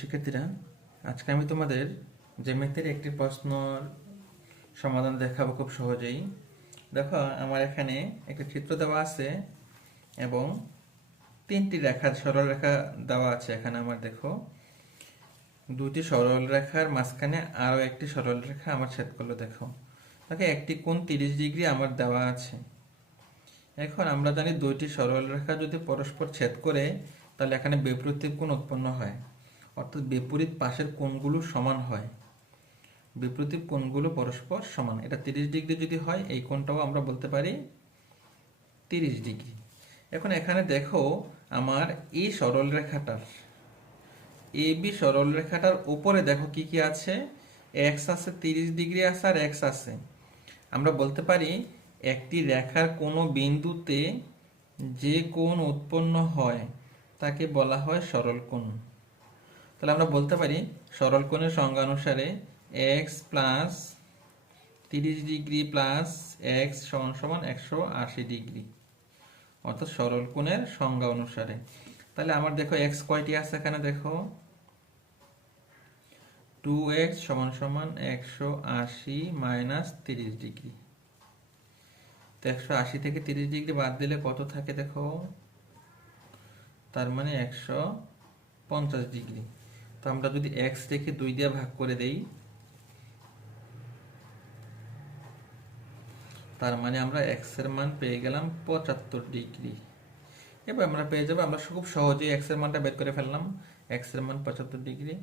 শিক্ষার্থীরা, আজকে আমি তোমাদের জ্যামিতির একটি প্রশ্নর সমাধান দেখাবো খুব সহজেই। দেখো, আমার এখানে একটা চিত্র দেওয়া আছে এবং তিনটি রেখা, সরল রেখা দেওয়া আছে এখানে আমার, দেখো। দুটি সরল রেখার মাঝখানে আরও একটি সরল রেখা আমার ছেদ করল, দেখো। দেখো, একটি কোণ তিরিশ ডিগ্রি আমার দেওয়া আছে। এখন আমরা জানি দুইটি সরল রেখা যদি পরস্পর ছেদ করে, তাহলে এখানে বিপরীত কোণ উৎপন্ন হয়। অর্থাৎ বিপরীত পাশের কোণগুলো সমান হয়। বিপরীত কোণগুলো পরস্পর সমান। এটা তিরিশ ডিগ্রি যদি হয়, এই কোণটাও আমরা বলতে পারি তিরিশ ডিগ্রি। এখন এখানে দেখো আমার এই সরল রেখাটার, এ বি সরল রেখাটার উপরে দেখো কি কি আছে। এক্স আছে তিরিশ ডিগ্রি আছে আর এক্স আছে। আমরা বলতে পারি একটি রেখার কোনো বিন্দুতে যে কোণ উৎপন্ন হয়, তাকে বলা হয় সরল কোণ। তাহলে আমরা বলতে পারি সরল কোণের সংজ্ঞা অনুসারে এক্স প্লাস তিরিশ ডিগ্রি প্লাস এক্স সমান সমান একশো আশি ডিগ্রি। অর্থাৎ সরল কোণের সংজ্ঞা অনুসারে। তাহলে আমার দেখো এক্স কয়টি আছে এখানে দেখো? টু এক্স সমান সমান একশো আশি মাইনাস তিরিশ ডিগ্রি। তো একশো আশি থেকে তিরিশ ডিগ্রি বাদ দিলে কত থাকে দেখো? তার মানে একশো পঞ্চাশ ডিগ্রি। তো আমরা যদি এক্স রেখে দুই দিয়ে ভাগ করে দেই, তার মানে আমরা এক্সের মান পেয়ে গেলাম পঁচাত্তর ডিগ্রি। এবার আমরা পেয়ে যাব, আমরা খুব সহজেই এক্সের মানটা বের করে ফেললাম। এক্সের মান পঁচাত্তর ডিগ্রি।